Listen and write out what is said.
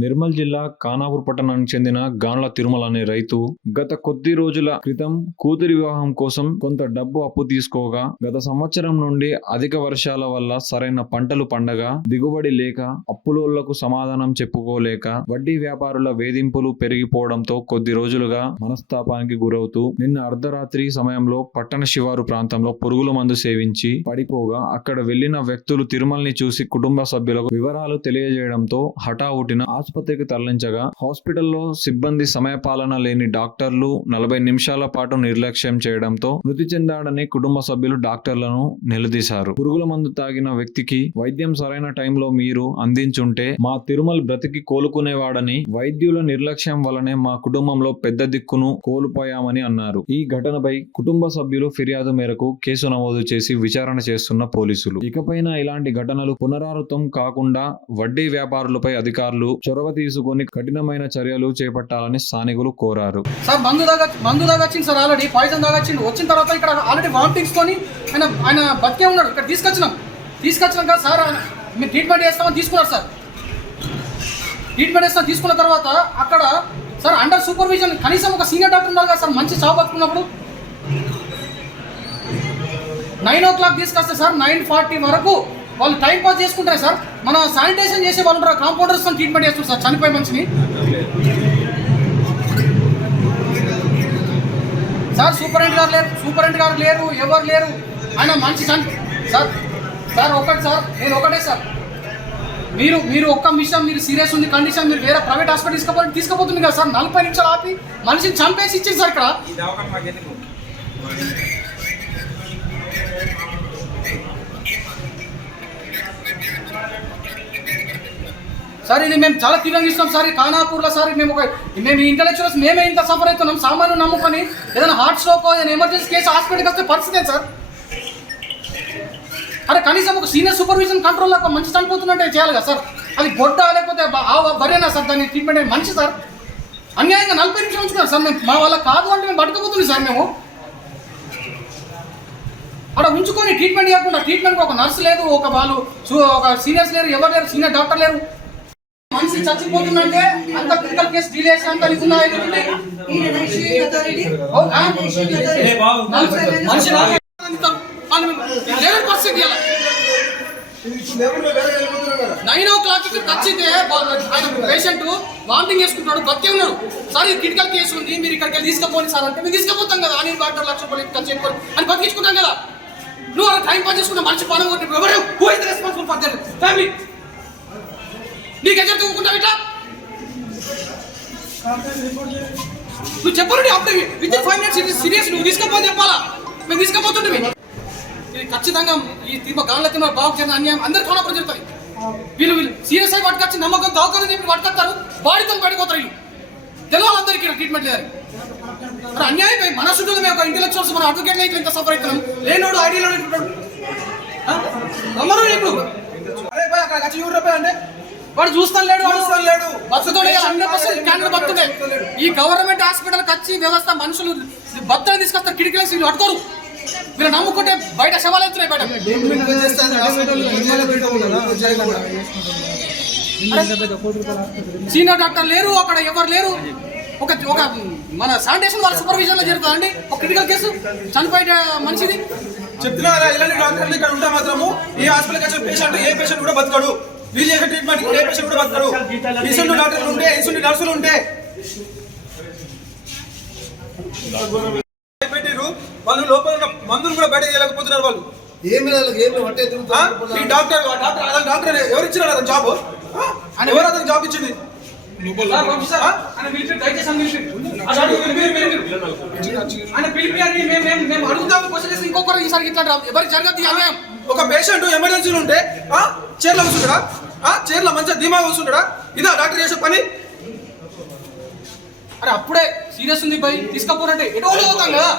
నిర్మల్ జిల్లా ఖానాపూర్ పట్టణానికి చెందిన గాన్ల తిరుమల అనే రైతు గత కొద్ది రోజుల క్రితం కూతురి వివాహం కోసం కొంత డబ్బు అప్పు తీసుకోగా గత సంవత్సరం నుండి అధిక వర్షాల వల్ల సరైన పంటలు పండగా దిగుబడి లేక అప్పులోళ్లకు సమాధానం చెప్పుకోలేక వడ్డీ వ్యాపారుల వేధింపులు పెరిగిపోవడంతో కొద్ది రోజులుగా మనస్తాపానికి గురవుతూ నిన్న అర్ధరాత్రి సమయంలో పట్టణ శివారు ప్రాంతంలో పురుగుల మందు సేవించి పడిపోగా అక్కడ వెళ్లిన వ్యక్తులు తిరుమలని చూసి కుటుంబ సభ్యులకు వివరాలు తెలియజేయడంతో హఠావుటిన ఆసుపత్రికి తరలించగా హాస్పిటల్లో సిబ్బంది సమయపాలన లేని డాక్టర్లు 40 నిమిషాల పాటు నిర్లక్ష్యం చేయడంతో మృతి చెందాడని కుటుంబ సభ్యులు డాక్టర్లను నిలదీశారు. పురుగుల మందు తాగిన వ్యక్తికి వైద్యం సరైన టైంలో మీరు అందించుంటే మా తిరుమల్ బ్రతికి కోలుకునేవాడని, వైద్యుల నిర్లక్ష్యం వలనే మా కుటుంబంలో పెద్ద దిక్కును కోల్పోయామని అన్నారు. ఈ ఘటనపై కుటుంబ సభ్యులు ఫిర్యాదు మేరకు కేసు నమోదు చేసి విచారణ చేస్తున్న పోలీసులు ఇకపైన ఇలాంటి ఘటనలు పునరావృతం కాకుండా వడ్డీ వ్యాపారులపై అధికారులు చొరవ తీసుకుని కఠినమైన చర్యలు చేపట్టాలని స్థానికులు కోరారు. సార్ మందు దాగొచ్చింది సార్, ఆల్రెడీ పాయిజన్ దాగొచ్చిండు. వచ్చిన తర్వాత ఇక్కడ ఆల్రెడీ వామిటింగ్స్ తోని ఆయన బతికే ఉన్నాడు. ఇక్కడ తీసుకొచ్చినాక సార్ మీరు ట్రీట్మెంట్ చేస్తామని తీసుకున్నారు సార్. తీసుకున్న తర్వాత అక్కడ సార్ అండర్ సూపర్విజన్ కనీసం ఒక సీనియర్ డాక్టర్ ఉండాలి కదా సార్, మంచి చావు బతుకున్నప్పుడు. 9 o'clock తీసుకొస్తే సార్ 9:40 వరకు వాళ్ళు టైం పాస్ చేసుకుంటారు సార్. మన శానిటైజేషన్ చేసే వాళ్ళు ఉంటారు, కాంపౌండర్స్ ట్రీట్మెంట్ చేస్తారు సార్ చనిపోయే మనిషిని. సార్ సూపరింటెండెంట్ గారు లేరు, ఎవరు లేరు. ఆయన మంచి సార్ ఒకటే సార్, మీరు ఒక్క విషయం, మీరు సీరియస్ ఉంది కండిషన్, మీరు వేరే ప్రైవేట్ హాస్పిటల్ తీసుకుపోతుంది కదా సార్. 40 నిమిషాలు ఆపి మనిషిని చంపేసి ఇచ్చింది సార్ ఇక్కడ. సార్ ఇది మేము చాలా తీవ్రంగా ఇస్తాం సార్. ఈ ఖానాపూర్లో సార్ మేము ఇంటలెక్చువల్స్ మేమే ఇంత సఫర్ అవుతున్నాం. సామాన్యులు నమ్ముకొని ఏదైనా హార్ట్ స్ట్రోక్, ఏదైనా ఎమర్జెన్సీ కేసు హాస్పిటల్కి వస్తే పరిస్థితే సార్. అరే కనీసం ఒక సీనియర్ సూపర్విజన్ కంట్రోల్లో ఒక మంచి చనిపోతున్నట్టే చేయాలి కదా సార్. అది గొడ్డ లేకపోతే బరేనా సార్ దాన్ని ట్రీట్మెంట్ మంచి సార్. అన్యాయంగా 40 నిమిషాలు ఉంచుకున్నారు సార్. మేము మా వాళ్ళ కాదు అంటే మేము పట్టుకుపోతుంది సార్. మేము అక్కడ ఉంచుకొని ట్రీట్మెంట్ చేయకుండా, ట్రీట్మెంట్కి ఒక నర్సు లేదు, ఒక సీనియర్స్ లేరు, ఎవరు లేరు, సీనియర్ డాక్టర్ లేరు. మనిషి చచ్చిపోతుందంటే అంత క్రిటికల్ కేసు డీల్ చేసి అంత పరిస్థితి. 9 o'clock ఖచ్చితే ఆయన పేషెంట్ వామిటింగ్ చేసుకుంటాడు, బతికే ఉన్నాడు సార్. ఈ క్రిటికల్ కేసు ఉంది, మీరు ఇక్కడికి తీసుకుపోండి సార్ అంటే మేము తీసుకుపోతాం కదా. అని డాక్టర్ ₹1,00,000 ఖర్చు అయిపోయి అని బతికించుకుంటాం కదా. నువ్వు అలా టైం పాస్ చేసుకుంటే మనిషి పానం కొట్టి ఎవరు రెస్పాన్సిబుల్ ఫర్ దట్ ఫ్యామిలీ? నీకు ఎక్కడ తగ్గుకుంటావు ఇట్లా? నువ్వు చెప్పండి అప్పుడు విత్ ఇన్ 5 minutes ఇది సీరియస్. నువ్వు తీసుకపోతే చెప్పాలా, మేము తీసుకుపోతుంటే. ఇది ఖచ్చితంగా ఈ గాన్ల తిరుమల బాగు చెందిన అన్యాయం అందరూ ఖానాపూర్ జరుగుతుంది. వీళ్ళు సీరియస్ అయి పట్టుకొచ్చి నమ్మకం దవాఖాన చెప్పి పట్టుకొస్తారు, బాడీతో పడిపోతారు. వీళ్ళు తెలియాలి అందరికీ ట్రీట్మెంట్ చేయాలి. మరి అన్యాయం మన చుట్టూ మేము ఒక ఇంటెలెక్చువల్స్ మన అడ్వకేట్లు అయితే ఇంత సఫర్ అవుతున్నాం. లేనోడు ఐడియాలో నమ్మరు. ఇప్పుడు అరే అక్కడ ఖర్చు ₹100 అంటే వాడు చూస్తాను లేడు బతుకుతో 100% బతుకుతాయి. ఈ గవర్నమెంట్ హాస్పిటల్ ఖర్చు వ్యవస్థ మనుషులు బతులు తీసుకొస్తారు, కిటికీలు వీళ్ళు పట్టుకోరు. వీళ్ళు నమ్ముకుంటే బయట శవాలు అవుతున్నాయి. బయట సీనియర్ డాక్టర్ లేరు, అక్కడ ఎవరు లేరు. ఒక మన శానిటేషన్ వాళ్ళ సూపర్విజన్ లో జరుగుతుంది అండి. ఒక క్రిటికల్ కేసు చనిపోయే మనిషిది చెప్తున్నా కదా. ఇలాంటి డాక్టర్లు ఇక్కడ ఉంటే మాత్రము ఈ హాస్పిటల్కి వచ్చిన పేషెంట్ ఏ పేషెంట్ కూడా బతకడు. వీళ్ళు చేసే ట్రీట్మెంట్ ఏ పేషెంట్ కూడా బతకడు. ఇన్సూరెన్స్ డాక్టర్లు ఉంటే, ఇన్సూరెన్స్ నర్సులు ఉంటే పెట్టారు. వాళ్ళు లోపల మందులు కూడా బయట చేయలేకపోతున్నారు. వాళ్ళు ఈ డాక్టర్ ఎవరు ఇచ్చినారు అతను జాబ్? ఎవరు అతను జాబ్ ఇచ్చింది? ఇంకొకరు ఈసారి ఇట్లా ఎవరికి జరగదు. ఒక పేషెంట్ ఎమర్జెన్సీలు ఉంటే చైర్లో కూర్చుంటాడా? చైర్లో మంచిగా ధీమాగా కూర్చుంటాడా? ఇదా డాక్టర్ చేసే పని? అరే అప్పుడే సీరియస్ ఉంది బై తీసుకపోరంటే ఎటు పోతాం కదా.